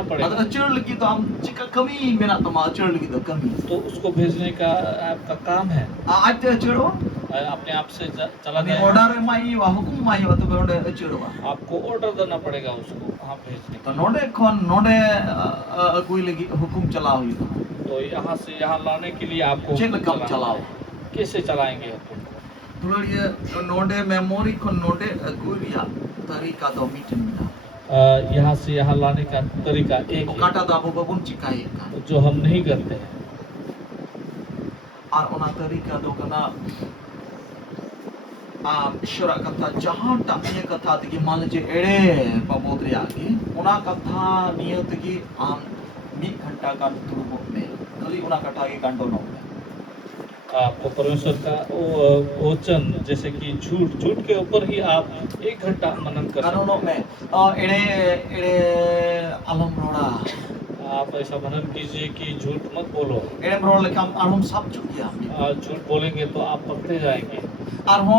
जाना पड़ेगा। अचर लगी तो हम चिका कमी मेना तो मा अचर लगी तो कमी तो उसको भेजने का आपका काम है। आज अचरो अपने आप से चला नहीं जाएगा। ऑर्डर माई वा हुकुम माई वा तो बेंडे अचरो आपको ऑर्डर देना पड़ेगा उसको वहाँ भेजने तो का। नोडे खन नोडे कोई लगी हुकुम चला हुई तो यहाँ से यहाँ लाने के लिए आपको चेक हुकुम कम चलाना चलाओ है। कैसे चलाएंगे हुकुम? थोड़ा ये नोडे मेमोरी खन नोडे कोई या तरीका तो मीटिंग मिला यहाँ से यहाँ लाने का तरीका एक तो है, काटा दाबो बबुन चिकाई का जो हम नहीं करते हैं। और ओना तरीका दो कना ईश्वर कथा जहाँ टाइम कथा तकी मान लीजिए एड़े बाबोद रे आगे ओना कथा नियत की आम 1 घंटा का तुरबो में खाली ओना कथा के कांडो नो में आपको परमेश्वर का वचन जैसे कि झूठ के ऊपर ही आप 1 घंटा मनन कर सकते कानूनों में एड़े एड़े अलम रोड़ा हैं। आप ऐसा मनन कीजिए कि झूठ मत बोलो। एड़े रोड़ लेके हम सब चुकिया झूठ बोलेंगे तो आप पकड़े जाएंगे। और हो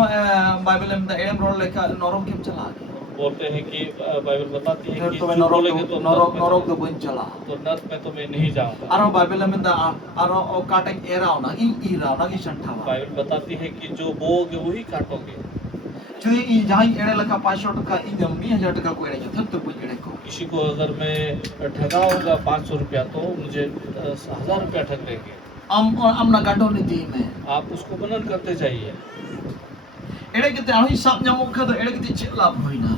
बाइबल में एड़े रोड़ लेके नरक के चला गया बोलते हैं कि बाइबल बताती है कि तो झूठ बोलेंगे तो नरक तो बन चला तो नर्क में तो मैं नहीं जाऊंगा। और बाइबल में और काटे एराव ना कि ईराव ना कि संठावा बाइबल बताती है कि जो बोओगे वही काटोगे। चुई ई जहाँ एड़े लगा 500 टका ई जम 20,000 टका को एड़े जथन तो कुछ एड़े को किसी को अगर मैं ठगाऊंगा 500 रुपया तो मुझे 1000 रुपया ठग देंगे। हम ना काटो नहीं दी में आप उसको मनन करते जाइए। एड़े किते आही सब न्यामो खद एड़े किते चे लाभ होइना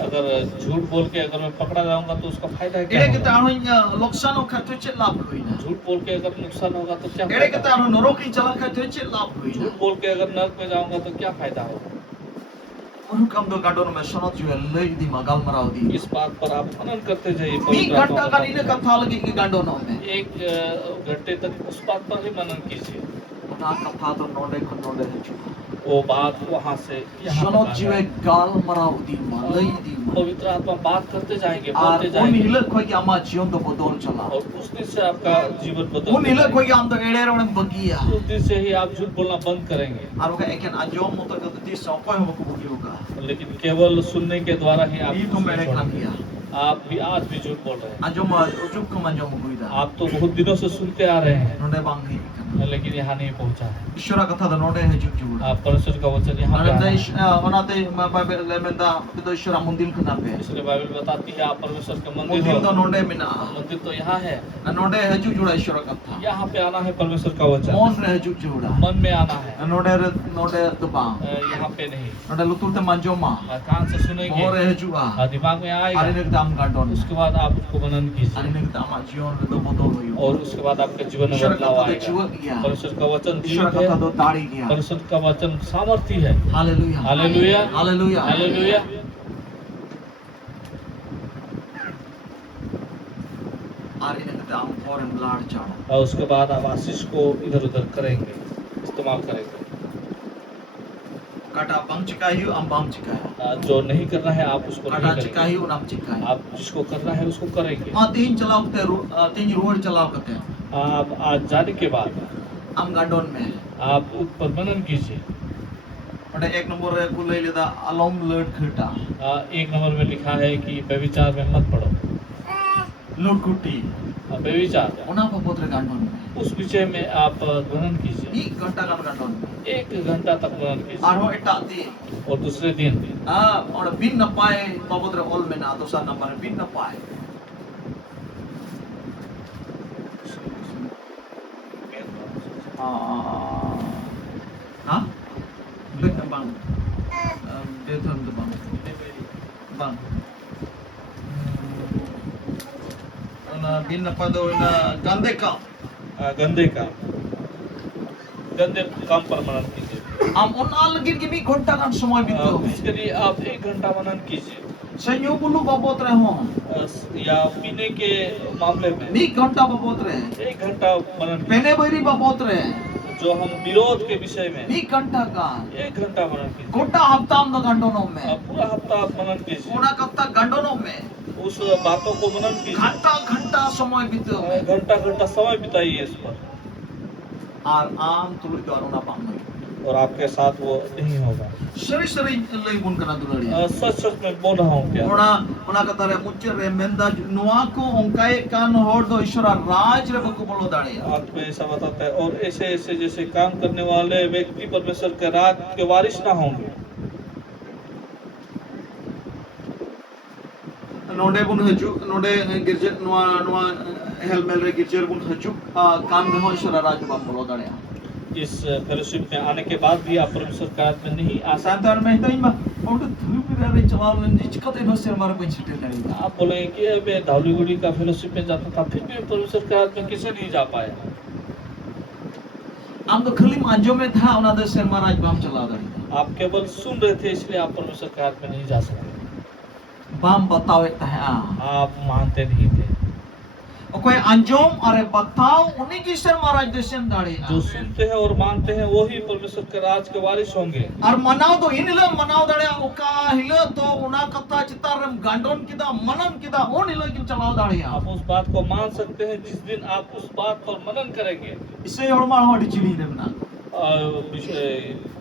अगर झूठ बोल के अगर मैं पकड़ा जाऊंगा तो उसका फायदा क्या एड़े किते होगा? आही नुकसान हो खत चे लाभ होइना झूठ बोल के अगर नुकसान होगा तो क्या एड़े फायदा? किते आही नरक की चला खत चे लाभ होइना झूठ बोल के अगर नर्क में जाऊंगा तो क्या फायदा होगा? उन कम दो काटो में सनत जो ले दी मगाल मराव दी इस बात पर आप मनन करते जाइए। 1 घंटा का इने कथा लगी कि गांडो नो में 1 घंटे तक उस बात पर ही मनन कीजिए। ना कथा तो नोडे खन नोडे है वो बात वहाँ से यहाँ सनत तक आ जो जाए। गाल मराव दी लई दी पवित्र आत्मा बात करते जाएंगे, और बोलते उन जाएंगे हिल कोई कि आमा जीवन तो बदल चला और उस दिन से आपका जीवन बदल उन हिल जाएगा। कोई कि हम तो एड़े रोड़े बगिया उस दिन से ही आप झूठ बोलना बंद करेंगे। और का एक अजोम मत तो ती सौको हमको बुगी होगा लेकिन केवल सुनने के द्वारा ही आप ई तो मेरे झूठ काम बोलेंगे। किया आप भी आज भी झूठ बोल रहे हैं। अजोम उजुक को मंजो मुगुइदा आप तो बहुत दिनों से सुनते आ रहे हैं नोडे बांगी लेकिन यहाँ नहीं पहुँचा है। ईश्वर कथा द नोडे है जुग जुग आप परमेश्वर का वचन यहाँ पे आना है। ओनाते बाइबल में दा तो ईश्वर मंदिर खना पे इसलिए बाइबल बताती है आप परमेश्वर का मंदिर मंदिर तो हो। नोडे मिना मंदिर तो यहाँ है। नोडे है जुग जुड़ा ईश्वर कथा यहाँ पे आना है परमेश्वर का वचन। मन रे जुग जुड़ा मन में आना है, नोडे दुबा यहाँ पे नहीं। नोडे लुतुरते मंजो मा कान से सुनेंगे, मोरे है जुआ दिमाग में आएगा, आरे ने दाम गाडोन उसके बाद आप उसको मनन कीजिए आरे ने दाम जीवन रे दो बदल होई और उसके बाद आपके जीवन में ईश्वर बदलाव कथा दे आएगा। जीवन गया परमेश्वर का वचन ईश्वर जीवित है, कथा दो दाढ़ी गया परमेश्वर का वचन सामर्थी है। हालेलुया हालेलुया, हालेलुया हालेलुया। आरे ने दाम फॉरेन ब्लड चाड़ा और उसके बाद आप आशीष को इधर उधर करेंगे, इस्तेमाल करेंगे। काटा बम चिकाई हम बम चिकाया जो नहीं करना है आप उसको नहीं काटा करेंगे। चिकाई उनाम चिकाई आप जिसको करना है उसको करेंगे। हाँ तीन चलाओ ते तीन रोड चलाओ करते आप आज जाने के बाद हम गाडोन में आप उस पर मनन कीजिए। और 1 नंबर रे कुल लेदा अलोम लड खटा 1 नंबर में लिखा है कि व्यभिचार में मत पड़ो। लुटकुटी व्यभिचार उना पपोत्र गाडोन में उस विषय में आप मनन कीजिए। 1 घंटा का गाडोन में 1 घंटा तक मनन कीजिए। आरो एटा दी और दूसरे दिन और बिन न पाए पपोत्र ऑल में ना दूसरा नंबर बिन न पाए हाँ बेतन bang बेतन तो bang ना बिन न पादो ना गंदे का गंदे काम पर मनन कीजिए। हम उन्ना लगिन कि 1 घंटा का समय बितो इसके लिए आप 1 घंटा मनन कीजिए। संयोग बुलु बाबत रहे हो या पीने के मामले में 1 घंटा बाबत रहे 1 घंटा मनन पहने बैरी बाबत रहे जो हम विरोध के विषय में 1 घंटा का 1 घंटा मनन कीजिए। गोटा हफ्ता में गंडोनो में पूरा हफ्ता आप मनन कीजिए। पूरा हफ्ता गंडोनो में उस बातों को मनन कीजिए। घंटा घंटा समय बितो घंटा समय बिताइए इस पर। और आम तुलु द्वारा ना पाम और आपके साथ वो नहीं होगा। Seri-seri lay bun kana dulari. सच सच में बोल रहा हूँ क्या? Ona kata re muncul re menda nuwa ko ongkai kan hor do ishwara raj re baku bolo dariya. अंत में ऐसा बताता है और ऐसे ऐसे जैसे काम करने वाले व्यक्ति परमेश्वर के राज के वारिस ना होंगे। Node bun hajuk, node girje nuwa helmel re girje bun hajuk kan ho ishwara raj bam bolo dariya. इस फेलोशिप में आने के बाद भी आप परमेश्वर के राज में नहीं आ सकते। Santar meh ta ima odu thulupi re chalal len chikate no ser mar bin chite dariya. आप बोलेंगे कि मैं धौलीगुड़ी का फेलोशिप में जाता था फिर भी परमेश्वर के राज में कैसे नहीं जा पाया? Am to khali anjo mein tha ona de ser mar raj bam chala dariya. आप केवल सुन रहे थे इसलिए आप परमेश्वर के राज में नहीं जा सकते। Bam batawe ta आप मानते नहीं थे। कोई अंजोम अरे बताओ उन्हीं की सर महाराज दर्शन दाढ़ी जो सुनते हैं और मानते हैं वो ही परमेश्वर के राज के वारिस होंगे। और मनाओ तो इन हिला मनाओ दाढ़ी उका हिला तो उना कथा चितारम गांडोन किदा मनन किदा उन हिला की चलाओ दाढ़ी आप उस बात को मान सकते हैं जिस दिन आप उस बात पर मनन करेंगे। इससे और मार हमारी चिली रे बना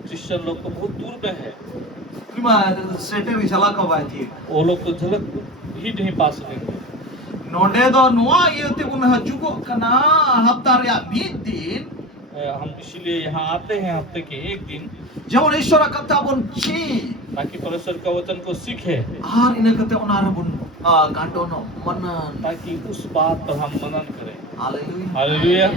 क्रिश्चियन लोग तो बहुत दूर में है, प्रीमा सेटर चला कब आई थी वो लोग तो झलक ही नहीं पा सकेंगे। नोडे दो नुआ ये ते उन हजुगो कना हफ्ता रे बीत दिन हम इसीलिए यहाँ आते हैं हफ्ते के एक दिन, जब ईश्वर कथा बन छी ताकि परमेश्वर का वचन को सीखे आर इने कते उनार बन गांडोन मनन ताकि उस बात पर हम मनन करें। Hallelujah hallelujah.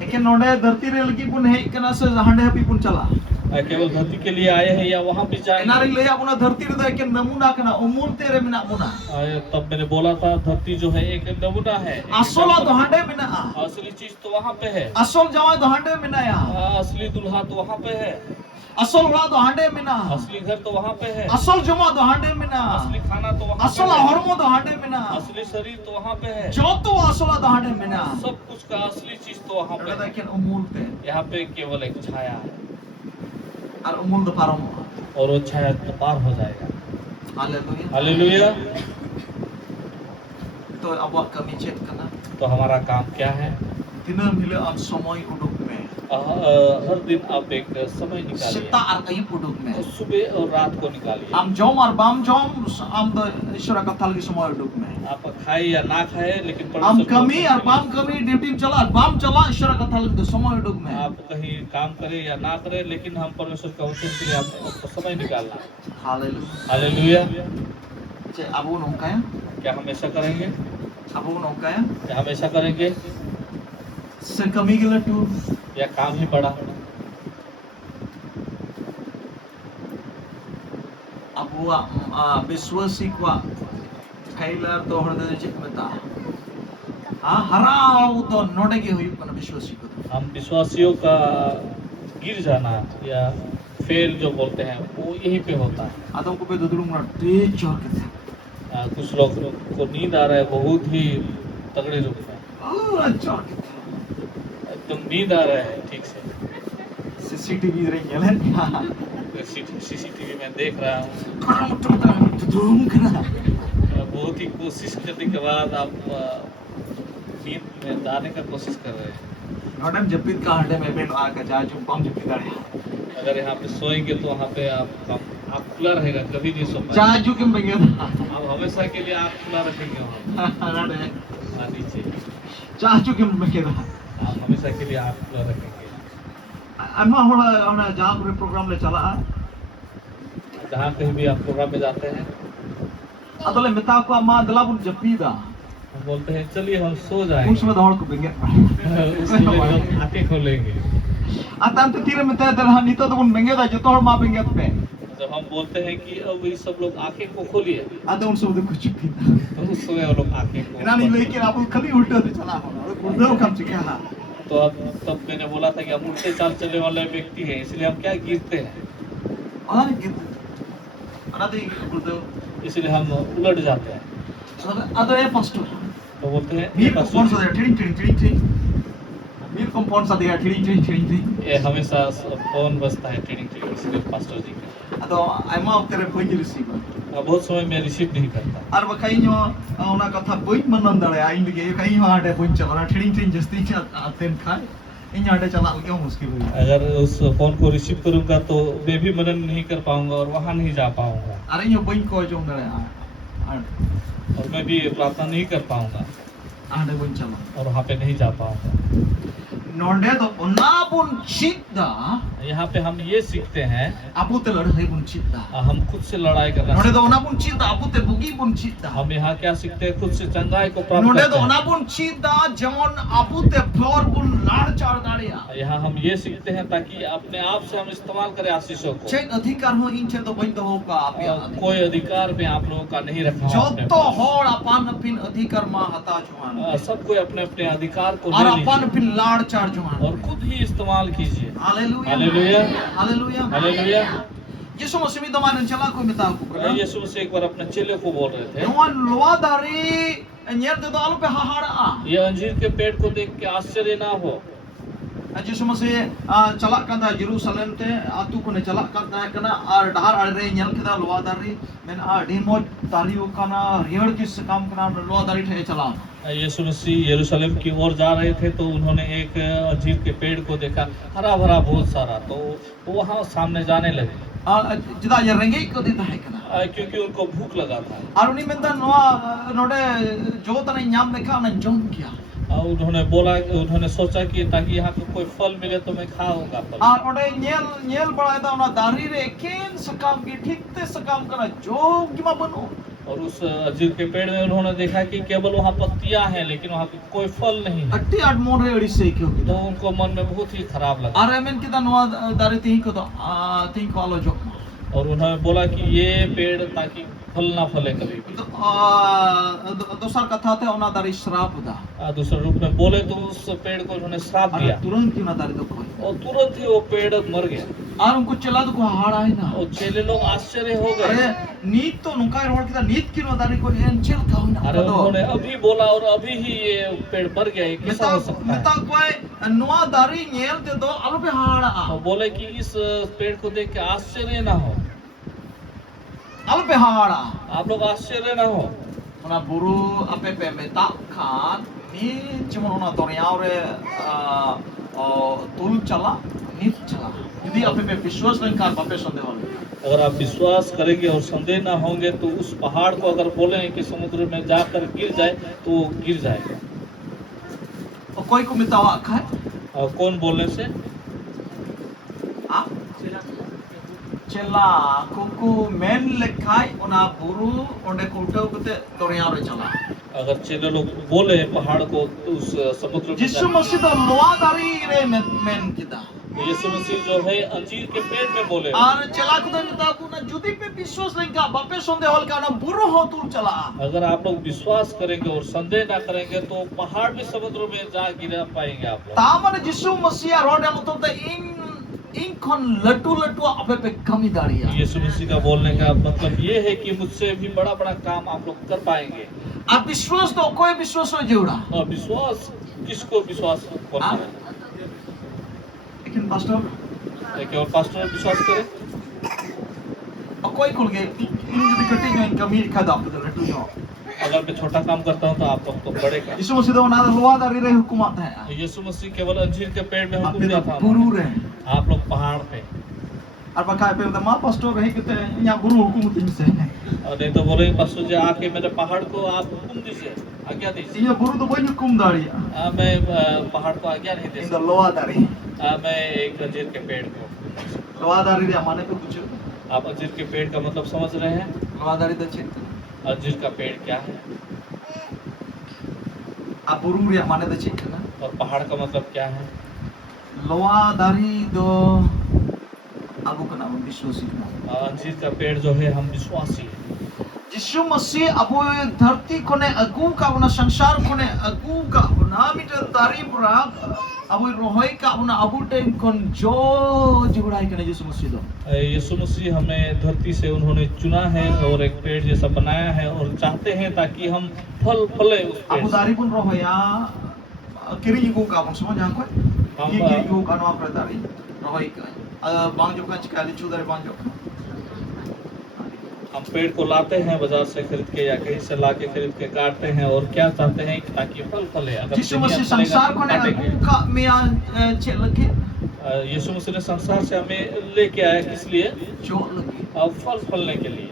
लेकिन नोडे धरती रे लगी पुन है कना से हंडे हपी पुन चला केवल धरती के लिए आए हैं या वहाँ भी जाएंगे। एनारी ले अपना धरती रे के नमूना कना उमूल तेरे मिना मुना तब मैंने बोला था धरती जो है एक नमूना है, असला तो हंडे मिना असली चीज तो वहाँ पे है, असल जवा तो हंडे मिना या असली दुल्हा तो वहाँ पे है, असल रा तो हंडे मिना असली घर तो वहाँ पे है, असल जमा तो हंडे मिना असली खाना तो वहाँ असल पे है, हरमो तो हंडे मिना असली शरीर तो वहाँ पे है, जो तो असला तो हंडे मिना सब कुछ का असली चीज तो वहाँ पे है। लेकिन उमूल ते यहाँ पे केवल एक छाया है और उमूल तो पारम और वो छाया तो पार हो जाएगा। Hallelujah hallelujah. तो अब कमी चेक करना तो हमारा काम क्या है? दिनम हिले अब समय उडुक में हर दिन आप एक समय निकालिए, सिता और अयुब उडुक में सुबह और रात को निकालिए। आम जोम और बाम जोम आम तो ईश्वर का थाल के समय उडुक में आप खाए या ना खाए लेकिन आम परमेश्वर को कमी और बाम कमी ड्यूटी में चला बाम चला ईश्वर का थाल के समय उडुक में आप कहीं काम करें या ना करें लेकिन हम परमेश्वर का वचन के लिए आपको समय निकालना है। हालेलुया हालेलुया। चे अबू नौकाया क्या हमेशा करेंगे? अबू नौकाया क्या हमेशा करेंगे से कमी के लटू या काम ही पड़ा? अबू विश्वासी को फैलर तो हरदे चित में ता हराओ तो नोडे के हुई कना विश्वासी को हम विश्वासियों का गिर जाना या फेल जो बोलते हैं वो यहीं पे होता है। आदम को पे दुदुड़ू ना तेज चोर के थे कुछ लोग को नींद आ रहा है बहुत ही तगड़े रूप में, चोर के थे एकदम नींद आ रहा है ठीक से। सीसीटीवी रे गेलन सीसीटीवी में देख रहा हूँ, कड़ा मुट्ठा धूम करा बहुत ही कोशिश करने के बाद आप नींद में जाने का कोशिश कर रहे हैं। नोडम जपित का हंडे में बेल आ का जा जो कम जपित आ अगर यहाँ पे सोएंगे तो वहाँ पे आप खुला रहेगा, कभी नहीं सो जा पाएंगे। जो के बंगे आप हमेशा के लिए आप खुला रखेंगे वहाँ नडे नीचे, जा जो के बंगे आप हमेशा के लिए आप खुला रखेंगे। अम्मा होना जहाँ पूरे प्रोग्राम ले चला जहाँ कहीं भी आप प्रोग्राम में जाते हैं अदले मिता को अम्मा दलाबुन जपीदा हम बोलते हैं चलिए हम सो जाएंगे, उस में दौड़ को बंगे उसके लिए हम आंखें खोलेंगे। अतंत तीर में ते दलहा नीतो तो उन बंगे दा जो तोड़ मा बंगे पे जब हम बोलते हैं कि अब ये सब लोग आंखें को खोलिए आते उन सब कुछ भी तो उस समय वो लोग आंखें को ना नहीं लेकिन आप खाली उल्टा से चला होना गुर्दे कम से क्या तो अब तब मैंने बोला था कि हम उल्टे चाल चलने वाले व्यक्ति हैं इसलिए हम क्या गिरते हैं और गिर अना दे गुर्दे इसलिए हम उलट जाते हैं। अदो ए पास्टर तो बोलते हैं मीर को कौन सा दिया ठिड़िंग ठिड़िंग ठिड़िंग ठिड़िंग मीर को कौन सा दिया ठिड़िंग ठिड़िंग ठिड़िंग ठिड़िंग ये हमेशा फोन बजता है टिडिंग टिडिंग, इसलिए पास्टर जी का अदो आइमा तेरे कोई रिसीवर बहुत समय में रिसीव नहीं करता। और बखाई जो ओना कथा बोई मनन दड़े आई लगे कहीं हाडे बोई चला ठिड़िंग ठिड़िंग जस्ती तेन खाए इन आड़े चला क्यों मुश्किल हुई अगर उस फोन को रिसीव करूंगा तो मैं भी मनन नहीं कर पाऊंगा और वहां नहीं जा पाऊंगा अरे यो बइन को जो करे और मैं भी प्रार्थना नहीं कर पाऊंगा आड़े बइन चला और वहां पे नहीं जा पाऊंगा। नोंडे तो उन्नाबुन चित्ता यहाँ पे हम ये सीखते हैं आपू ते लड़ाई बुन चित्ता हम खुद से लड़ाई करना नोंडे तो उन्नाबुन चित्ता आपू ते बुगी बुन चित्ता हम यहाँ क्या सीखते हैं खुद से चंगाई को प्राप्त नोंडे तो करते हैं। उन्नाबुन चित्ता जमन आपू ते फ्लोर बुन लाड़ चाड़ दाड़िया यहाँ हम ये सीखते हैं ताकि अपने आप से हम इस्तेमाल करें आशीषों को। चेक अधिकार हो इन तो बइन तो का आप कोई अधिकार में आप लोगों का नहीं रखा जो हुआ अपने तो पास। होड़ अपन पिन अधिकार मा हता जुआन सब कोई अपने अपने अधिकार को और ले अपन लीजिए पिन लाड़ चाड़ जुआन और खुद ही इस्तेमाल कीजिए। हालेलुया हालेलुया हालेलुया हालेलुया। यीशु मसीह में दमान चला को मिता को यीशु मसीह एक बार अपने चेले को बोल रहे थे नोन लोआ दारी न्यर दे दाल पे हाहाड़ा ये अंजीर के पेड़ को देख के आश्चर्य ना हो। यीशु मसीह चला कंदा जेरूसलेम ते आतु को ने चला कंदा कना और डहार अरे न्यल केदा लोआ दारी मेन आडी मो तारियो कना रियड़ किस काम कना लोआ दारी ठे चला यीशु मसीह यरूशलेम की ओर जा रहे थे तो उन्होंने एक अंजीर के पेड़ को देखा हरा भरा बहुत सारा तो वो वहाँ सामने जाने लगे जिदा ये रंगे को देता है कना क्योंकि उनको भूख लगा था। और उन्हीं में नोआ नोडे जो तने न्याम में खा न जोन किया उन्होंने बोला उन्होंने सोचा कि ताकि यहाँ पे कोई फल मिले तो मैं खाऊंगा फल। और ओडे न्यल न्यल बड़ा था उना दारी रे केन सकाम की ठीक ते सकाम कना जो किमा बनो और उस अंजीर के पेड़ में उन्होंने देखा कि केवल वहाँ पत्तियां हैं लेकिन वहाँ पे कोई फल नहीं है। अट्टी आठ मोड़ रे अड़ी से क्यों की तो उनको मन में बहुत ही खराब लगा अरे मैं किदा नोआ दारी ती को तो ती को आलो जो और उन्होंने बोला कि ये पेड़ ताकि फल ना फले कभी भी। दूसरा कथा थे उना दारी श्राप दा दूसरे रूप में बोले तो उस पेड़ को उन्होंने श्राप दिया तुरंत क्यों ना दारी तो कोई और तुरंत ही वो पेड़ मर गया और उनको चला तो को हाड़ा है ना और चेले लोग आश्चर्य हो अरे गए। नीत तो नुका रोड की नीत क्यों ना दारी को एन चल का ना अरे उन्होंने अभी बोला और अभी ही ये पेड़ मर गया ये कैसा हो सकता है। मिता कोई नुआ दारी नेल ते दो अलो पे हाड़ा और बोले कि इस पेड़ को देख के आश्चर्य ना हो अलो पे हाड़ा आप लोग आश्चर्य ना हो। उना बुरु अपे पे मेता खान नी चिमन उना दोरियाव रे तुल चला नीत चला यदि अपे पे विश्वास नहीं कर बापे संदेह होले अगर आप विश्वास करेंगे और संदेह ना होंगे तो उस पहाड़ को अगर बोले कि समुद्र में जाकर गिर जाए तो वो गिर जाएगा। और कोई को मितावा खाए और कौन बोलने से आ चला कुकु मेन लेखाई उना बुरु ओंडे कोटो कुते दोरियाव रे चला अगर चेले लोग बोले पहाड़ को तो उस समुद्र में यीशु मसीह तो लोआ दारी रे मेन किदा तो यीशु मसीह जो है अंजीर के पेड़ में बोले और चला कुदा मिता को ना जुदी पे विश्वास नहीं का बापे संदेह होल का ना बुरु हो तुल चला अगर आप लोग विश्वास करेंगे और संदेह ना करेंगे तो पहाड़ भी समुद्र में जा गिरा पाएंगे आप लोग। तामन यीशु मसीह रोड मतलब तो इन खन लटू लटू अपे पे कमी दाड़िया यीशु मसीह का बोलने का मतलब ये है कि मुझसे भी बड़ा बड़ा काम आप लोग कर पाएंगे। अब विश्वास तो कोई विश्वास हो जोड़ा और विश्वास किसको विश्वास करना है? लेकिन पास्टर केवल पास्टर विश्वास करे और कोई खुल गए इन यदि कटी जो इनका मीर खा दाप तो लटू जो अगर मैं छोटा काम करता हूँ तो आप लोग तो बड़े काम। यीशु मसीह तो ना लोआ दारी रे हुकुमत है यीशु मसीह केवल अंजीर के पेड़ में आप हुक्म दिया था बुरु रे आप लोग पहाड़ पे और बका पे तो मां पास्टर रही किते या बुरु हुकुमत इन से और नहीं तो बोले पास्टर जी आके मेरे पहाड़ को आप हुक्म दीजिए आज्ञा दीजिए। ये बुरु तो वही हुकुम दाड़िया मैं पहाड़ को आज्ञा नहीं दे इन द सकता। लोआ दारी मैं एक अंजीर के पेड़ को लोआ दारी रे माने पे कुछ आप अंजीर के पेड़ का मतलब समझ रहे हैं? लोआ दारी तो चित अंजीर का पेड़ क्या है आ बुरु रे माने तो चित ना और पहाड़ का मतलब क्या है? लोआ दारी दो अबू का नाम विश्वासी अंजीर का पेड़ जो है हम विश्वासी हैं। यीशु मसीह अबू धरती कोने अगू का उना संसार कोने अगू का उना मिटर तारीफ राग अबू रोहई का उना अबू टाइम कोन जो जुड़ाई कने यीशु मसीह दो यीशु मसीह हमें धरती से उन्होंने चुना है और एक पेड़ जैसा बनाया है और चाहते हैं ताकि हम फल फले उस पेड़ अबू से। दारी पुन रोहया किरी को का उन समझ आको हम ये किरी को का नो प्रतारी रोहई का बांग जो का चिकाली चुदरे बांग जो हम पेड़ को लाते हैं बाजार से खरीद के या कहीं से ला के खरीद के काटते हैं और क्या चाहते हैं ताकि फल फले। अगर Jisu दुनिया masih फलेगा संसार तो को ने काटेंगे। aku ka mea cek lagi यीशु मसीह ने संसार से हमें लेके आया किस लिए? jo lagi फल फलने के लिए।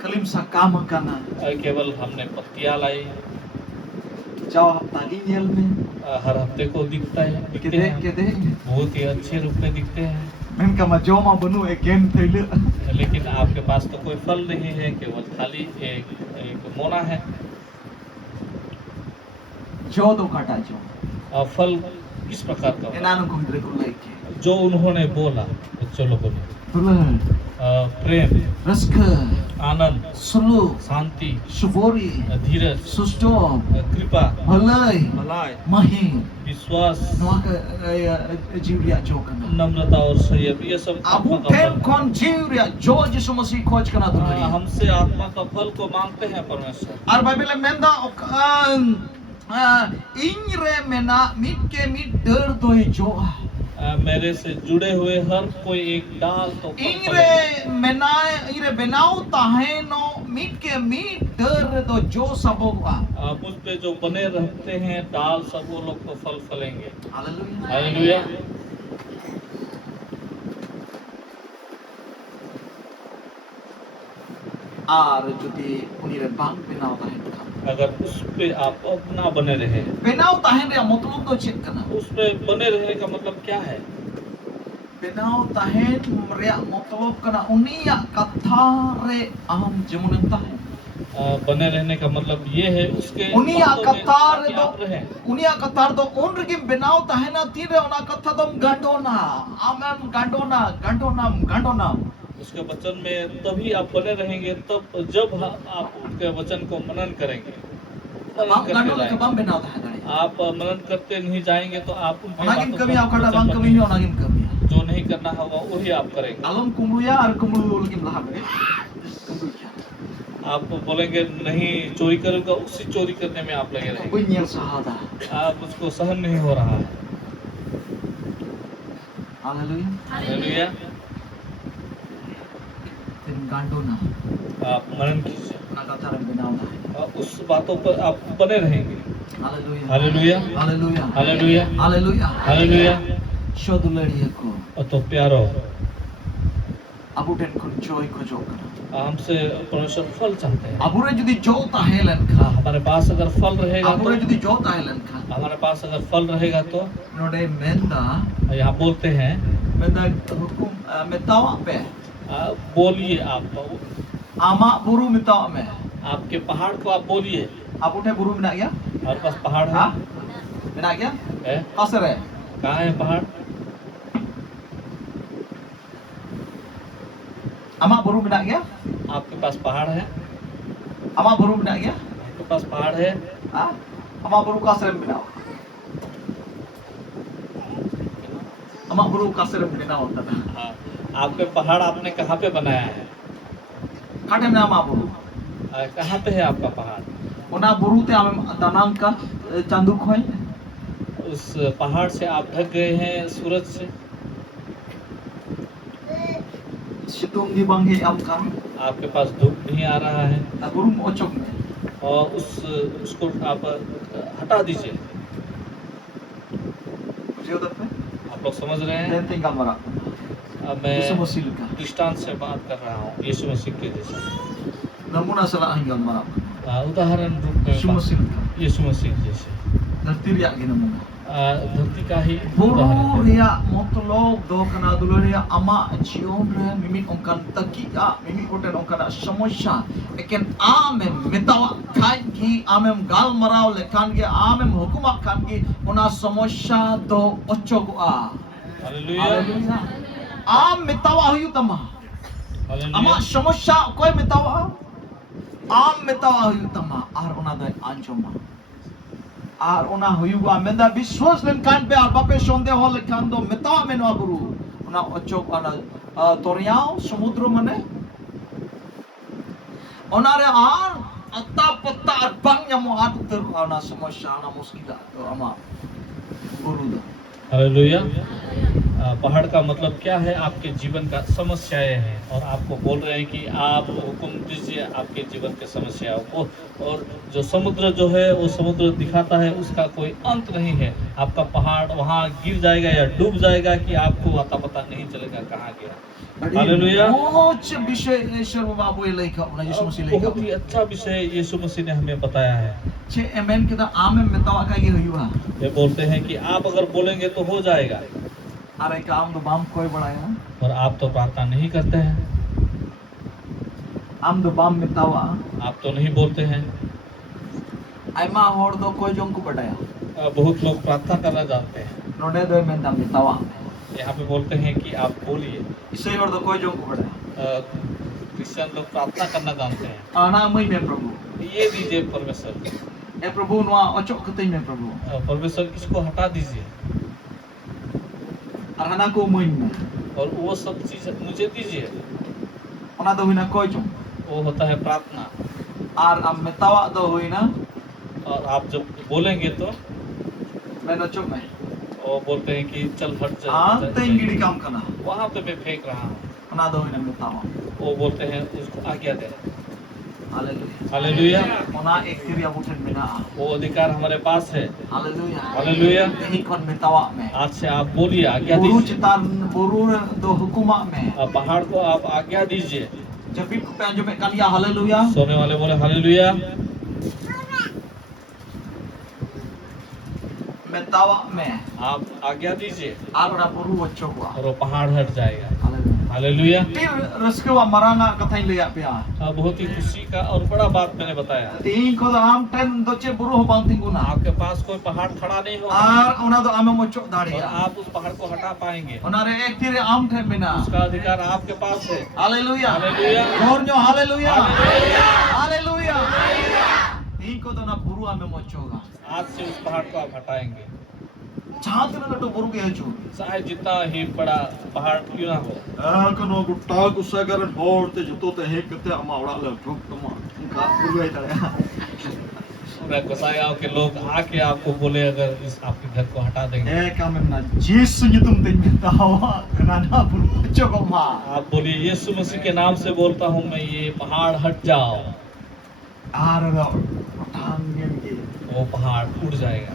kalim sakama kana केवल हमने पत्तियां लाई। jawab tadi nyel me हर हफ्ते को दिखता है, दिखते kede हैं, kede बहुत ही अच्छे रूप में दिखते हैं। men kama joma benu again thailu लेकिन आपके पास तो कोई फल नहीं है, केवल खाली एक मोना है। jo do kata jo फल किस प्रकार का होगा? enanu ko hidre ko like जो उन्होंने बोला बच्चों लोगों ने, tulur प्रेम, raska आनंद, sulu शांति, syukuri धीरज, susto कृपा, balai भलाई, mahi विश्वास, noa ka jiwria jo kana नम्रता और संयम, ये सब आत्मा abu का pen फल kon jiwria jo Jisu masih khoj kana है। tulur हमसे आत्मा का फल को मांगते हैं परमेश्वर। Ar Bible menda ingre mena mitke mit der doi jo मेरे से जुड़े हुए हर कोई एक डाल तो फल फलेगा। ingre mena ingre benau taheno mitke mit der do jo saboga मुझ पे जो बने रहते हैं डाल सब वो लोग तो फल फलेंगे। haleluya hallelujah. ar jodi unire bang benau tahen अगर उस पे आप अपना बने रहे, benau tahen re matlab do chet kana उस पे बने रहने का मतलब क्या है? benau tahen re matlab kana unia katha re am jemun tahen बने रहने का मतलब ये है उसके उनिया बातों में कतार ताकि दो आप रहें। उनिया कतार दो उन रिगिम बनाओ ताहेना तीरे उना कथा दम गांडोना आमम गांडोना गांडोना गांडोना उसके वचन में तभी आप बने रहेंगे तब जब आप उनके वचन को मनन करेंगे। मनन बम करते गांडोना के रहेंगे। बम बनाओ ताहेना आप मनन करते नहीं जाएंगे तो आप उनके ओनागिम बातों कमी का आओ kada वचन बम पर कमी हो ओनागिम कमी जो नहीं करना होगा वही आप करेंगे। आलम कुमरुया और कुमरु लगिम लहाबे कुमरुया आप बोलेंगे नहीं चोरी करूंगा, उसी चोरी करने में आप लगे रहेंगे। bunyel sahada आप उसको सहन नहीं हो रहा है। haleluya hallelujah. tin गांडोना आप मनन कीजिए, ओना कथा रे बनाओ ताहे उस बातों पर आप बने रहेंगे। haleluya hallelujah. haleluya hallelujah. haleluya hallelujah. shodulariya ko तो प्यारो, abu ten kon joy ko jokana हमसे परमेश्वर फल चाहते हैं। abure jodi jo tahelan kha हमारे पास अगर फल रहेगा तो, abure jodi jo tahelan kha हमारे पास अगर फल रहेगा तो node menda यहाँ बोलते हैं, menda hukum metawa pe बोलिए आप, ama buru metawa me आपके पहाड़ को आप बोलिए। abu te buru menak ya हमारे पास पहाड़ ha है, menak ya है? asare कहाँ है पहाड़? ama buru menak ya आपके पास पहाड़ है? ama buru menak ya आपके पास पहाड़ है? ha ama buru ka asare menak ama buru ka asare menak tata हाँ, आपके पहाड़ आपने कहाँ पे बनाया है? kate me ama buru कहाँ पे है आपका पहाड़? ona buru te ame danang ka chandu khoi उस पहाड़ से आप ढक गए हैं सूरज से। situng di banghe am kan आपके पास धूप नहीं आ रहा है ta buru mo ochok me और उसको आप हटा दीजिए। bujhe udat me आप लोग समझ रहे हैं? then tinggal mara अब मैं Yesus Masih ka दृष्टांत से बात कर रहा हूँ, यीशु मसीह के जैसा। namuna salah tinggal mara उदाहरण रूप में Yesus Masih ka यीशु मसीह जैसे dharti riyak gi namuna धरती का ही buru उदाहरण है। riyak motlog do kana dulu riyak ama jion re mimit ongkan takia mimit koten ongkan samosya eken amem metawa kan gi amem gal marau lekan gi amem hukuma kan gi ona samosya do ochogua hallelujah. haleluya am metawa huyu tama hallelujah. ama samosya koy metawa am metawa huyu tama ar ona dai anjoma ar ona huyuga menda biswas len kan pe ar bape sonde hol kan do metawa menwa guru ona ochok ana toriao samudra mane ona re ar atta patta ar bang nyamo ar ter ona samosya ana muskila to ama guru do hallelujah. पहाड़ का मतलब क्या है? आपके जीवन का समस्याएं हैं और आपको बोल रहे हैं कि आप हुक्म दीजिए आपके जीवन के समस्याओं को। और जो समुद्र जो है वो समुद्र दिखाता है उसका कोई अंत नहीं है। आपका पहाड़ वहाँ गिर जाएगा या डूब जाएगा कि आपको अता पता नहीं चलेगा कहाँ गया। हालेलुया। मोच विषय ईश्वर बाबू लेखा अपना यीशु मसीह लेखा बहुत ही अच्छा विषय यीशु मसीह ने हमें बताया है। छे एमेन के दा आमे में तवा का ये हुआ ये बोलते हैं कि आप अगर बोलेंगे तो हो जाएगा। अरे काम तो बाम कोई बढ़ाया और आप तो प्रार्थना नहीं करते हैं, आम दो बाम में तवा आप तो नहीं बोलते हैं। आइमा होड़ दो कोई जों को बढ़ाया बहुत लोग प्रार्थना करना जानते हैं। नोडे दो में दाम में तवा यहाँ पे बोलते हैं कि आप बोलिए। इसे होड़ दो कोई जों को बढ़ाया क्रिश्चियन लोग प्रार्थना करना जानते हैं। आना मई में प्रभु ये दीजिए परमेश्वर। ए प्रभु नुआ अचोक कतई में प्रभु परमेश्वर इसको हटा दीजिए अरहना को मई में और वो सब चीज मुझे दीजिए। ओना दो हुई ना कोई जों वो होता है प्रार्थना। आर आम में तवा दो हुई ना और आप जब बोलेंगे तो मैं न चुप में वो बोलते हैं कि चल हट जा। हाँ तें गिरी काम करना वहाँ पे मैं फेंक रहा हूँ। ओना दो हुई ना में तवा वो बोलते हैं उसको आज्ञा दे। Hallelujah hallelujah. ओना एक क्रिया उठन में ना वो अधिकार हमारे पास है। हालेलुया हालेलुया। यही कौन में तवा में आज से आप बोलिए आज्ञा बुरु दीजिए। चितान बुरु दो हुकुमा में पहाड़ को आप आज्ञा दीजिए। जब भी पैंजो में कलिया हालेलुया सोने वाले बोले हालेलुया। में तवा में आप आज्ञा दीजिए आर बड़ा बुरु बच्चों हुआ और वो पहाड़ हट जाएगा। Hallelujah hallelujah. फिर रस्कवा मरांगा कथाई ले आ पिया बहुत ही खुशी का और बड़ा बात मैंने बताया। तीन को आम टेन दोचे बुरु हो बांतिंग गुना आपके पास कोई पहाड़ खड़ा नहीं होगा आर ओना दो आमे मोचो और दाड़िया आप उस पहाड़ को हटा पाएंगे। ओना रे एक तीर आम थे बिना उसका अधिकार आपके पास है। हालेलुया हालेलुया। और जो हालेलुया हालेलुया। हालेलुया तीन को तो ना बुरु आमे मोचोगा आज से उस पहाड़ को आप हटाएंगे। जहां तक लटो बुरु के हजू चाहे जितना ही बड़ा पहाड़ क्यों ना हो। कनो गुट्टा गुस्सा करन होड़ते जतो ते हे कते अमावड़ा ल ठोक तमा का बुरु आई तड़या मैं गोसाइयों के लोग आके आपको बोले अगर इस आपके घर को हटा देंगे। ए कामना जीस तुम ते में तावा कनाना बुरु बच्चों को मा आप बोलिए यीशु मसीह के नाम से बोलता हूँ मैं ये पहाड़ हट जाओ। आर टांगन के वो पहाड़ उड़ जाएगा।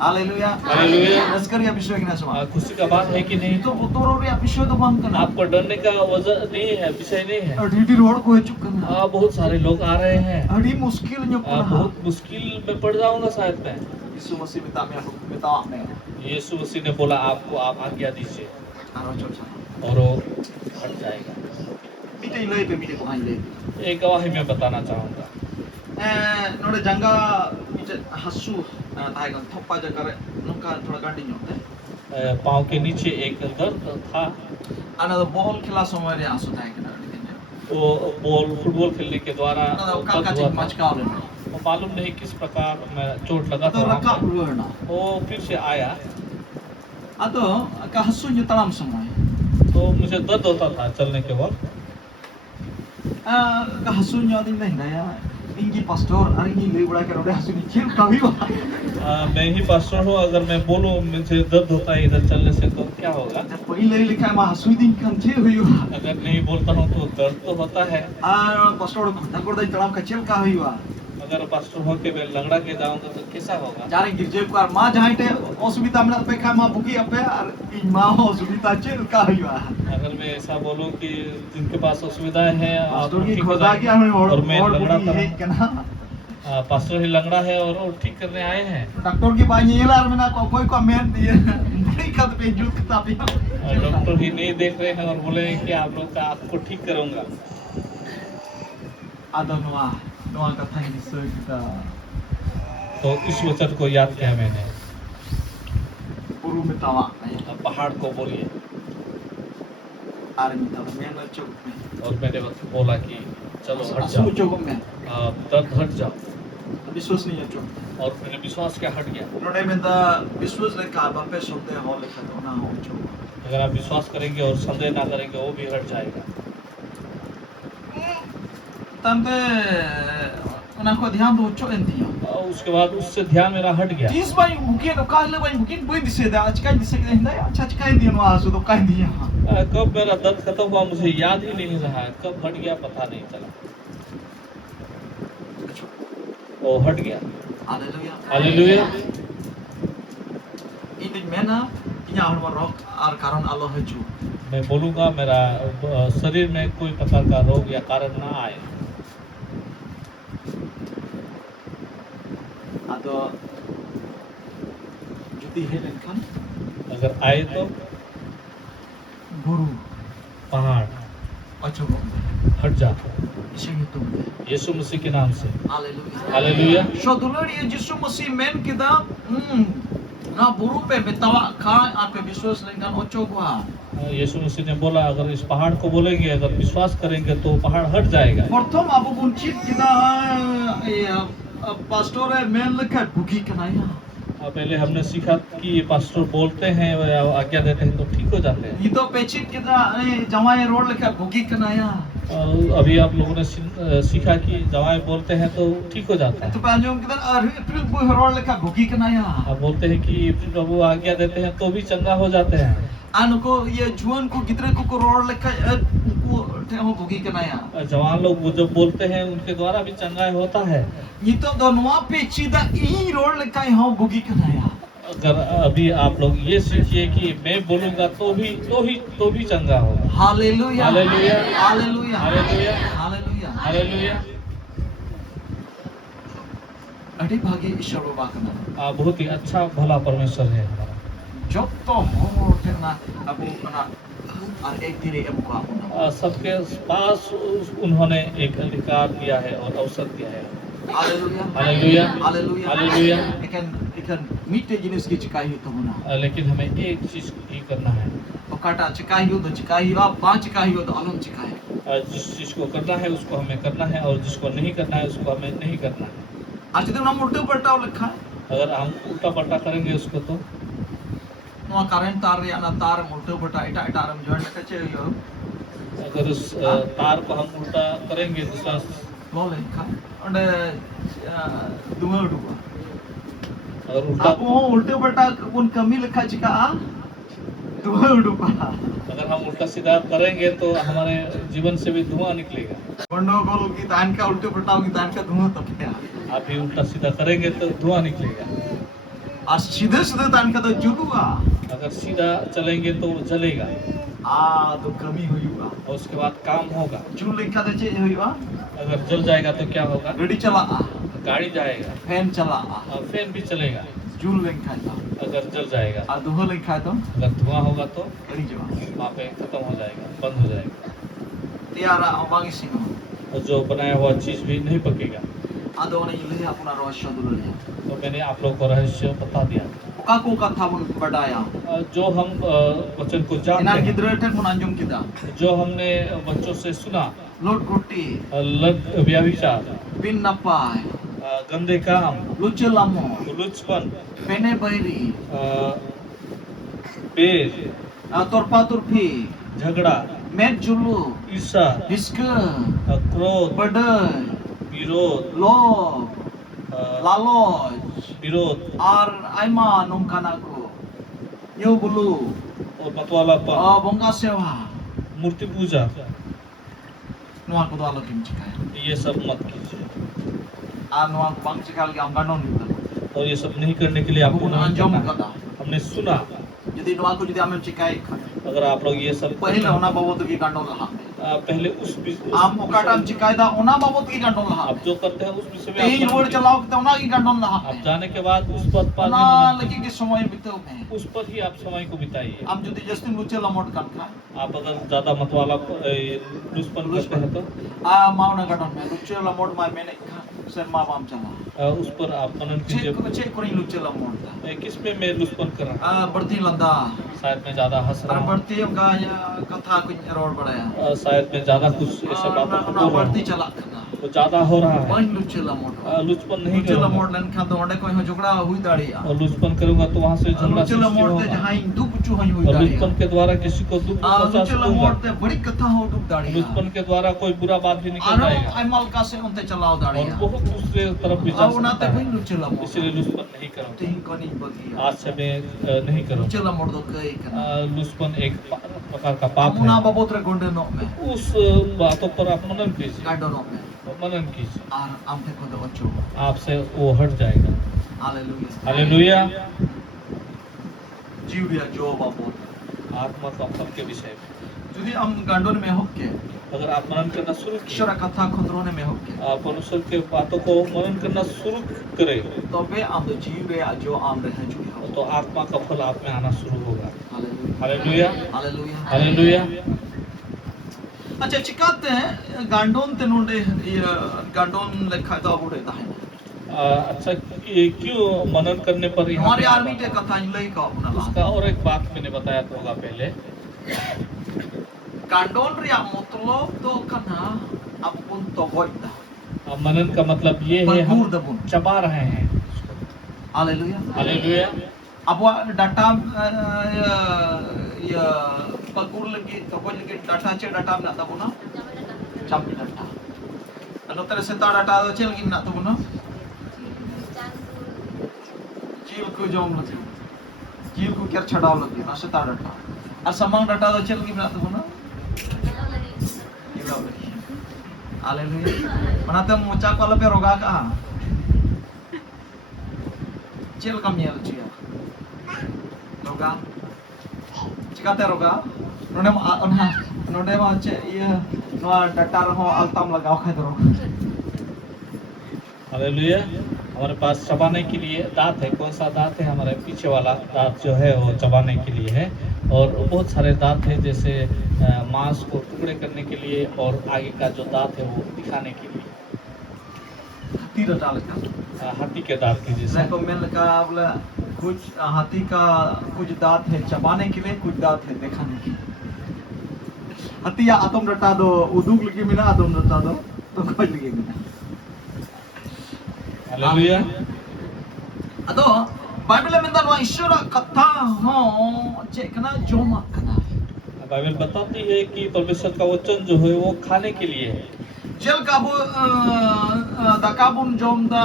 Hallelujah hallelujah. नस्करिया विषय के ना खुशी का बात है कि नहीं? तो तोरो रे विषय तो बांग करना आपको डरने का वजह नहीं है, विषय नहीं है। अडीडी रोड को चुप करना बहुत सारे लोग आ रहे हैं। अड़ी मुश्किल न्यो बहुत मुश्किल में पड़ जाऊंगा शायद मैं। यीशु मसीह में आपने यीशु मसीह ने बोला आपको आप आज्ञा दीजिए आरो चल और वो हट जाएगा। मीटे ले पे मीटे को ले एक गवाही मैं बताना चाहूँगा। नोड़े जंगा मीटे हसु ताइगन थप्पा जकर नुका थोड़ा गांडी न्योते पाँव के नीचे एक दर्द था। आना तो बॉल खेला समय रे आसु ताइगन वो बॉल फुटबॉल खेलने के द्वारा का का चिक मचका ले वो मालूम नहीं किस प्रकार मैं चोट लगा तो था। रखा रुना वो फिर से आया आ तो का हसु न्यो तलाम समय तो मुझे दर्द होता था चलने के वक्त। का हसु न्यो दिन नहीं नया इंगी पास्टर अरिंगी ले बड़ा के रोडे हसु नी चिल कभी मैं ही पास्टर हूँ। अगर मैं बोलूँ मुझे दर्द होता है इधर चलने से तो क्या होगा? पहिले लिखा मा हसु दिन कंथे हुई अगर नहीं बोलता हूँ तो दर्द तो होता है। पास्टर घंटा कोड़ दई तलाम का चिल का हुई अगर पास्टर हो के मैं लंगड़ा के जाऊंगा तो कैसा होगा? जारे गिरजे को मां जहांटे असुविधा में पे का मां बुकी अपे और इ मां असुविधा चिल का हुई अगर मैं ऐसा बोलूं कि जिनके पास असुविधाएं हैं आप पास्टर की ठीक हो खुदा जाएंगे। क्या हमें और मैं और लंगड़ा बुकी है था। कना पास्टर ही लंगड़ा है और वो ठीक करने आए हैं। डॉक्टर की बाई ये लार में ना कोई को मेहनत दिए बड़ी कद पे जूत तापी डॉक्टर ही नहीं देख रहे हैं और बोले कि आप लोग का आपको ठीक करूंगा। आदनवा नवा कथा ही सोई का तो इस वचन को याद किया मैंने। पुरु में तवा पहाड़ को बोलिए आर्मी तवा मैं न चुप में और मैंने बोला कि चलो हट असु जाओ। चुप में दर्द हट जाओ। विश्वास नहीं है चुप और मेरे विश्वास क्या हट गया। रोडे में दा विश्वास ले का बापे सुनते हो लिखा तो ना हो चुप अगर आप विश्वास करेंगे और संदेह ना करेंगे वो भी हट जाएगा। तंते उना को ध्यान दो चो एंतियो उसके बाद उससे ध्यान मेरा हट गया। Tis ba mungkin kahla ba mungkin boy dise da achkai dise ke hinda acha achkai dia no asu to kai dia. कब मेरा दर्द खत्म हुआ मुझे याद ही नहीं रहा है, कब हट गया पता नहीं चला, वो हट गया। Haleluya. Hallelujah. Ini mena inya hormon rock ar karon Allah haju. मैं बोलूँगा मेरा शरीर में कोई प्रकार का रोग या कारण ना आए। Ado judi helen kan अगर आए तो guru पहाड़ acho हट जाता, isang itu. यीशु मसीह के नाम से। Haleluya. Hallelujah. Saudara dia Yesus Mesih men kita na buru pe betawa kha ape विश्वास लेंगन ocho gua. यीशु मसीह ने बोला अगर इस पहाड़ को बोलेंगे, अगर विश्वास करेंगे तो पहाड़ हट जाएगा। Pertama abu buncit kita pastor men lekat bugi kanaya. पहले हमने सीखा कि ये पास्टर बोलते हैं या आज्ञा देते हैं तो ठीक हो जाते हैं। Itu pecit kita jawai road lekat bugi kanaya. अभी आप लोगों ने सीखा कि जवाई बोलते हैं तो ठीक हो जाता है। Itu panjang kita April boy road lekat bugi kanaya. आप बोलते हैं कि प्रभु आज्ञा देते हैं तो भी चंगा हो जाते हैं। Anu ko ye juan ko gidra ko road lekat ko teh bugi kanaya. जवान लोग वो जो बोलते हैं उनके द्वारा भी चंगाई होता है। Itu donwa pecit da i road lekat ho bugi kanaya. अगर अभी आप लोग ये सीखिए कि मैं बोलूंगा तो भी चंगा होगा। Haleluya. Haleluya. Haleluya. Hallelujah. Haleluya. Hallelujah. Adi bagi ईश्वर बाबा kana. बहुत ही अच्छा भला परमेश्वर है हमारा। Joto hor tena abu kana ar ek dire emuka una. सबके पास उन्होंने एक अधिकार दिया है और अवसर दिया है। Haleluya. Hallelujah. Haleluya. Hallelujah. Ikan mite jenis ki cikai itu muna. लेकिन हमें एक चीज ही करना है, Okata cikai itu cikai ba पांच cikai itu alum cikai. जिस चीज को करना है उसको हमें करना है और जिसको नहीं करना है उसको हमें नहीं करना है। आज itu nama udah bertau lekha. अगर हम उल्टा पलटा करेंगे उसको तो Nama current tar ya na tar udah bertau ita aram join lekha cewek yo. अगर उस तार को हम उल्टा करेंगे दूसरा Lo lekha. Ande dua dua. अगर उल्टा Aku mau udah bertau pun kami lekha cika dua dua. अगर हम उल्टा सीधा करेंगे तो हमारे जीवन से भी धुआं निकलेगा। गंडगोल की तान का उल्टे पलटाओ की तान का धुआं तो क्या? आप भी उल्टा सीधा करेंगे तो धुआं निकलेगा। आज सीधे सीधे तान का तो जुलूगा। अगर सीधा चलेंगे तो जलेगा तो कमी हुईगा। और उसके बाद काम होगा। जुल लिखा तो चेंज हुईगा। अगर जल जाएगा तो क्या होगा? गाड़ी चला गाड़ी जाएगा, फैन चला और फैन भी चलेगा। जुल लिखा था अगर जल जाएगा, धुआं लिखा तो अगर धुआं होगा तो गाड़ी जवा वहाँ पे खत्म हो जाएगा, बंद हो जाएगा tiara obangi sino और जो बनाया हुआ चीज भी नहीं पकेगा। ado na yuli apuna rahasya dulu ya तो मैंने आप लोग को रहस्य बता दिया। kaku kata mun badaya जो हम वचन को जानते inar हैं, gidra ten mun anjum kita जो हमने बच्चों से सुना, lot kuti लग व्यभिचार, bin napai गंदे काम, luchelamo लुचपन, pene bairi पेट, torpa turpi झगड़ा, met julu ईर्ष्या, hiska क्रोध, badai विरोध, lob laloj विरोध ar aima nungkanaku yo bulu और मतवालापन, bongga sewa मूर्ति पूजा, nuwa ko dalo kim chikai ये सब मत कीजिए। nuwa ko bang chikal gi amganon nita और ये सब नहीं करने के लिए आपको Aku नहीं anjom करना है। kata हमने सुना, jadi nuwa ko judi amem chikai अगर आप लोग ये सब pahila ona babot gi gandol laha पहले उस am okata am chikai da ona babot gi gandol laha आप जो करते हैं उस विषय में ei आप road chalao kita ona gi gandol laha आप जाने के बाद उस पद पर ona नहीं मनाते। lagi ki somoy bitau me उस पर ही आप समय को बिताइए। am judi justin luche lamot kan kha आप अगर ज्यादा मत वाला लुचपन करते हैं तो mau na gadon me luche lamot ma mene kha sen ma bam chala उस पर आप मनन कीजिए cek kuri luche lamot किस में मैं लुचपन कर रहा berti landa हूँ, शायद मैं ज्यादा हंस रहा ar हूँ, berti ka katha ku road badaya शायद मैं ज्यादा कुछ ऐसा बातों को ona बोल रहा berti हूँ, chala kana तो ज्यादा हो रहा है। bain luche lamot लुचपन नहीं luche करूंगा lamot len khan to onde koi ho jogda hui dariya और लुचपन करूंगा तो वहाँ से झगड़ा luche सृष्टि lamot te होगा। jahain duk chu hui और dariya लुचपन के द्वारा किसी को दुख पहुंचा luche सकूंगा। lamot te badi katha ho duk dariya लुचपन के द्वारा कोई बुरा बात भी निकल aro जाएगा aimal ka se onte chalao और dariya बहुत लोग दूसरे तरफ भी जा Au na सकता te है, buin lucela mo. इसलिए लूसपन नहीं करूँगा। Ting ko ni bagi. आज से मैं नहीं करूँगा। Lucela mo do kai kana. लूसपन एक प्रकार का पाप Amuna है। babotre gonde no me. उस बातों पर आप मनन कीजिए, Gado no me. मनन कीजिए, Ar am te ko do ocho. आपसे वो हट जाएगा। Hallelujah. Hallelujah. Julia jo babot. आत्मा का फल के विषय में Judi am gandon me hokke. अगर आप मनन करना शुरू किए, Ishora katha khodrone me hokke. आप परमेश्वर के बातों को मनन करना शुरू करें, Tobe am do jiwe jo am reha jui ho. तो आत्मा का फल आप में आना शुरू होगा। Hallelujah. Hallelujah, Hallelujah. हालेलुया। अच्छा चिकाते हैं गांडोन ते नोंडे ये गांडोन लेखा तो बुड़े ता है अच्छा, ये क्यों मनन करने पर यहाँ हमारे पे आर्मी के कथा लई का अपना उसका और एक बात मैंने बताया होगा पहले। गांडोन रिया मतलब तो कना अपुन तो गोइता मनन का मतलब ये है हम बंगूर दबुन चबा रहे हैं। Hallelujah hallelujah. अब डाटा ये बंगूर लगी तो कोई लगी डाटा चे डाटा ना तब ना चापी डाटा अनोतर से ता डाटा तो चल गिन ना तब ना जीव को जोम लगी जीव को क्या छड़ाव लगी ना से ता डाटा और समांग डाटा तो चल गिन ना तब ना हालेलुया मनाते मोचा को पे रोगा का चल कम ये चिया रोगा चिकाते रोगा नोडे मा नोडे मा चे ये नो डाटा रहो अल्ताम लगाओ खाए तो हालेलुया। हमारे पास चबाने के लिए दांत है। कौन सा दांत है? हमारे पीछे वाला दांत जो है वो चबाने के लिए है, और बहुत सारे दांत है जैसे मांस को टुकड़े करने के लिए, और आगे का जो दांत है वो दिखाने के लिए। हाथी डाटा लगा हाथी के दांत की जैसे। रेकमेंड का बोला कुछ हाथी का कुछ दांत है चबाने के लिए, कुछ दांत है दिखाने के लिए। हाथी या आतम डाटा दो उदुग लगी मिला आतम डाटा दो तो कोई लगी मिला हालेलुया। अदो बाइबल में दलवा ईश्वर कथा हो चेकना जोमा कना बाइबल बताती है कि परमेश्वर का वचन जो है वो खाने के लिए है। जेल काबू दाकाबुन जोमदा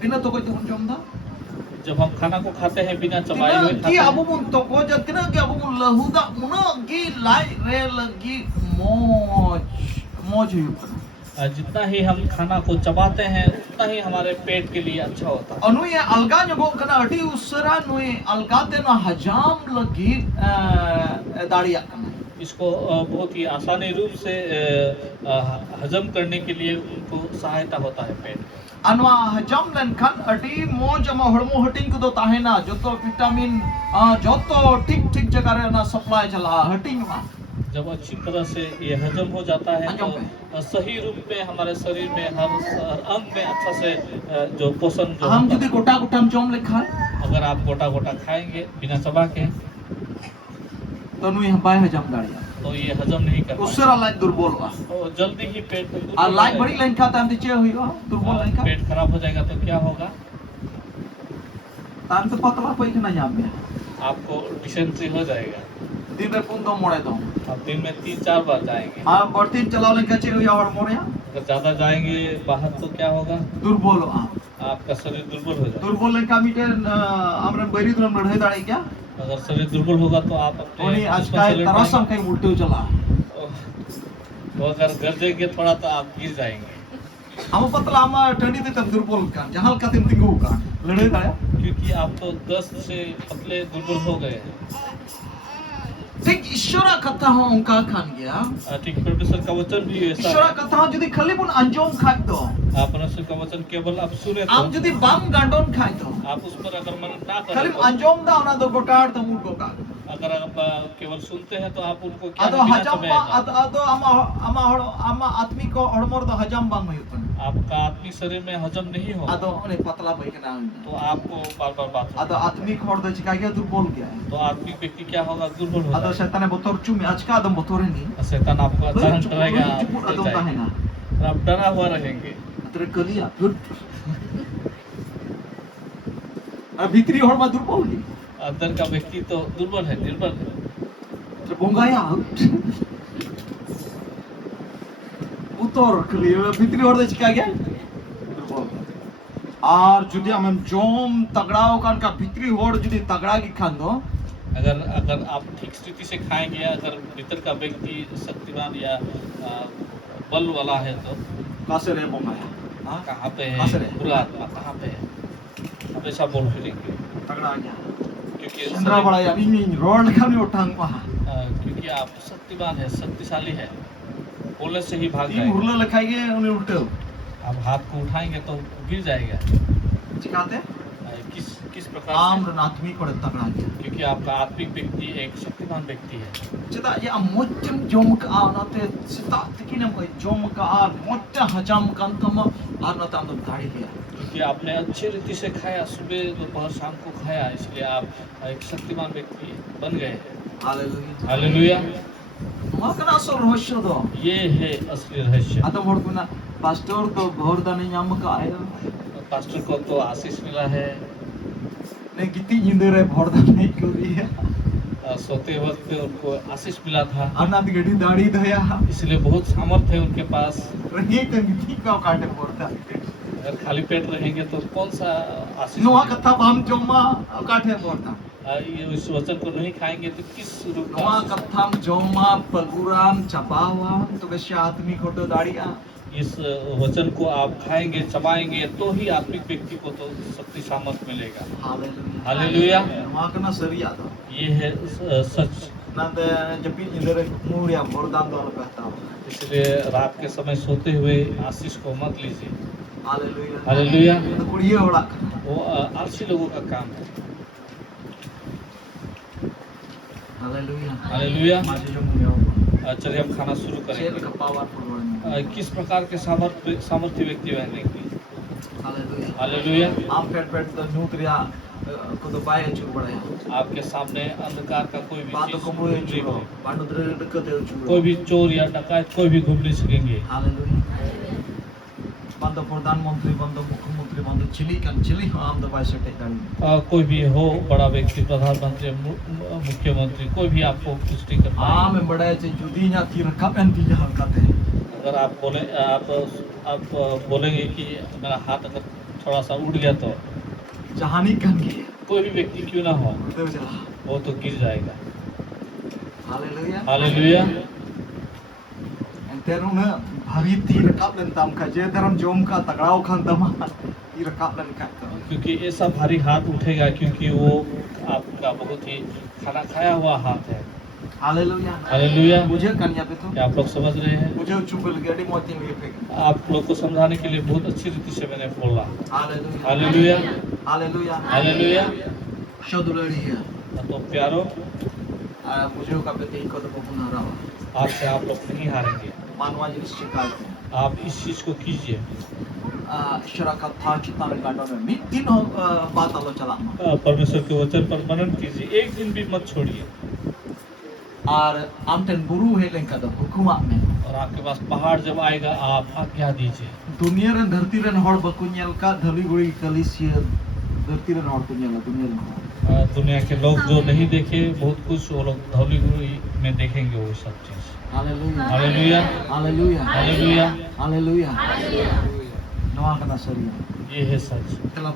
बिना तो कोई तुम जोमदा जब हम खाना को खाते हैं बिना चबाए हुए कि खाते हैं, अबु मुन तो को जतना कि अबु मुन लहुदा उनो गी लाई रे लगी मौज हुई जितना ही हम खाना को चबाते हैं उतना ही हमारे पेट के लिए अच्छा होता है। अनु ये अलगा जो कना अटी उसरा नुए अलगाते न हजाम लगी दाड़िया कना इसको बहुत ही आसानी रूप से हजम करने के लिए उनको सहायता होता है पेट। अनवा हजम लेनखान अटी मौज अमा हड़मो हटिंग को दो ताहेना जो तो विटामिन जो तो ठीक ठीक जगह रे ना सप्लाई चला हटिंग मा जब अच्छी तरह से ये हजम हो जाता है हजम तो सही रूप में हमारे शरीर में हर अंग में अच्छा से जो पोषण जो हम होता जदी गोटा गोटा हम जोम लेखा है। अगर आप गोटा गोटा खाएंगे बिना चबा के तो नुई हम पाए हजम दाड़िया तो ये हजम नहीं कर पाएंगे। उसरा लाइन दुर्बल वा तो जल्दी ही पेट दुर्बल आ हो लाइन जाएगा। बड़ी लाइन खाता हम चे हुई वा दुर्बल लाइन का पेट खराब हो जाएगा तो क्या होगा? तान तो पतला पई के ना जाम में आपको डिसेंट्री हो जाएगा। दिन में पुन दो मोड़े दो आप दिन में 3-4 बार जाएंगे। हां बढ़ती चलाने का चे हुई और मोड़िया अगर ज्यादा जाएंगे बाहर तो क्या होगा? दुर्बल वा आपका शरीर दुर्बल हो जाएगा। दुर्बल लाइन का मीटे हमरे बरी दुरम लड़े दाड़ी क्या अगर शरीर दुर्बल होगा तो आप अपने ओनी आज दुश्मन का से लड़ तरसम पाएंगे। कहीं उल्टे चला तो अगर गरजेंगे थोड़ा तो आप गिर जाएंगे, हम पतला हम टंडी ते तब दुर्बल का जहां का तिम तिंगू का लड़े दाड़िया क्योंकि आप तो दस्त से पतले दुर्बल हो गए हैं। ठीक ईश्वर कथा हो उनका खान गया ठीक परमेश्वर का वचन भी ऐसा ईश्वर है। कथा हो जदी खाली पुन अंजोम खाक दो आप परमेश्वर का वचन केवल आप सुने आप तो जदी बाम गांडोन खाई दो आप उस पर अगर मनन ना खाली करें तो, अंजोम दा ना दो गोटाड़ तो मुन को का अगर आप केवल सुनते हैं तो आप उनको क्या अदो बिना हजम चबाएगा। अदो अमा आदमी को हड़मोर दो हजम बांग में होतन आपका आत्मिक शरीर में हजम नहीं होगा अदो ओने पतला पई के ना तो आपको बार बार बात होगी। अदो आदमी को दो चिका गया दुर्बल गया तो आत्मिक व्यक्ति क्या होगा? दुर्बल हो अदो जाएगा। शैतान बोतोर चुमी आज का आदम बोतोरे नहीं शैतान आपको आचरण कराएगा, आप चुप डर अदम का है जाएंगे। ना और आप डरा हुआ रहेंगे। तेरे कलिया गुड और भीतरी होड़ में दुर्बल ही अंदर का व्यक्ति तो दुर्बल है, निर्बल है। तेरे बोंगाया उतर कलिया भीतरी होड़ दे चिका गया और जुदी आम जोम तगड़ाओ कान का भितरी होड़ जुदी तगड़ा की खान दो अगर अगर आप ठीक स्थिति से खाएंगे, अगर भीतर का व्यक्ति शक्तिवान या बल वाला है तो कासे रे बोंगाया हाँ कहाँ पे कासे है रे बुरा आत्मा कहाँ पे है, आप ऐसा बोल फिरेंगे तगड़ा गया क्योंकि चंद्रा बड़ा या इन रोड खाने उठांग वहाँ क्योंकि आप शक्तिवान है, शक्तिशाली है, बोलने से ही भाग तीन जाएगा। हुरला लिखाएंगे उन्हें उल्टे आप हाथ को उठाएंगे तो गिर जाएगा। चिकाते किस प्रकार आम से? रनात्मी को तगड़ा गया क्योंकि आपका आत्मिक व्यक्ति एक शक्तिमान व्यक्ति है। चेदा या मोचम जोम का नाते सिता तकिने म जोम का मोचा हजाम कांतम आर नाते हम गाड़ी लिया क्योंकि आपने अच्छे रीति से खाया, सुबह दोपहर शाम को खाया, इसलिए आप एक शक्तिमान व्यक्ति बन गए। Hallelujah hallelujah. माकना सो रहस्य दो ये है असली रहस्य। आता मोड़कुना पास्टर तो भोरदा नहीं नाम का आयो पास्टर को तो आशीष मिला है, ने कितनी नींद रे भोरदा नहीं करी है सोते वक्त उनको आशीष मिला था, अनाथ गड़ी दाढ़ी धया इसलिए बहुत सामर्थ्य है उनके पास। रही कंगी का काटे भोरदा अगर खाली पेट रहेंगे तो कौन सा आशीष नोआ मिलेगा? कथा बाम जोमा काटे भोरदा ये इस वचन को नहीं खाएंगे तो किस रूप का नोआ आशीष? कथा जोमा पगुराम चपावा तो वैसे आदमी खोटो दाढ़िया इस वचन को आप खाएंगे, चबाएंगे तो ही आत्मिक व्यक्ति को तो शक्ति सामर्थ्य मिलेगा। हालेलुया। माकना सरिया दो ये है सच। नंदे जपी इंदरे मूरिया भोरदान दो कहता इसलिए रात के समय सोते हुए आशीष को मत लीजिए। Hallelujah hallelujah. तो कुड़िए बड़ा वो आलसी लोगों का काम है। हालेलुया हालेलुया। माजे जो मुनिया चलिए हम खाना शुरू शेर करेंगे। का पावरफुल किस प्रकार के सामर्थ्य व्यक्ति बनेंगे? Hallelujah hallelujah. आम पेट तो नूतरिया को तो पाए चुर बड़ा आपके सामने अंधकार का कोई भी बातों को चीज मुए नहीं चुरो होगी। बांडो दरे डकते चुरो कोई भी चोर या डकैत कोई भी घूम नहीं सकेंगे। हालेलुया बंदो प्रधानमंत्री बंदो मुख्यमंत्री बंदो चिली आम तो पाए सटे गाड़ी कोई भी हो, बड़ा व्यक्ति, प्रधानमंत्री, मुख्यमंत्री, कोई भी आपको पुष्टि कर पाएगा। आम में बड़ा चे जुदी ना तीर कब एंटी जहां करते अगर आप बोले आप बोलेंगे कि मेरा हाथ अगर थोड़ा सा उड़ गया तो जहानी कन की कोई भी व्यक्ति क्यों ना हो तो चला वो तो गिर जाएगा। Hallelujah hallelujah. तेरुन भारी तीर कब लन तम का जे धर्म जोम का तगड़ाओ खान तमा तीर कब लन का क्योंकि ऐसा भारी हाथ उठेगा क्योंकि वो आपका बहुत ही खाना खाया हुआ हाथ है। हालेलुया हालेलुया। मुझे कन्या पे तो क्या आप लोग समझ रहे हैं? मुझे चुगल गड़ी मोती में फेंक आप लोग को समझाने के लिए बहुत अच्छी रीति से मैंने बोला। हालेलुया हालेलुया। हालेलुया हालेलुया। शोदुलड़ी है तो प्यारो, मुझे का पे तेई को तो पुना रहा आज से आप लोग नहीं हारेंगे। मानवा जी शिकायत है आप इस चीज को कीजिए। शराकत था कितना में गांडो में मी दिन बात आलो चला परमेश्वर के वचन पर मनन कीजिए, एक दिन भी मत छोड़िए। और आमटन बुरु है लेंका दो हुकुमा में और आपके पास पहाड़ जब आएगा आप आज्ञा दीजिए। दुनिया रे धरती रे हड़ बकुनियल का धली गुड़ी कलिसिया धरती रे हड़ कुनियल दुनिया रे दुनिया के लोग जो नहीं देखे बहुत कुछ, वो लोग धौली में देखेंगे वो सब चीज। हालेलुया हालेलुया। हालेलुया हालेलुया। हालेलुया नवा कना सरिया ये है सच। चला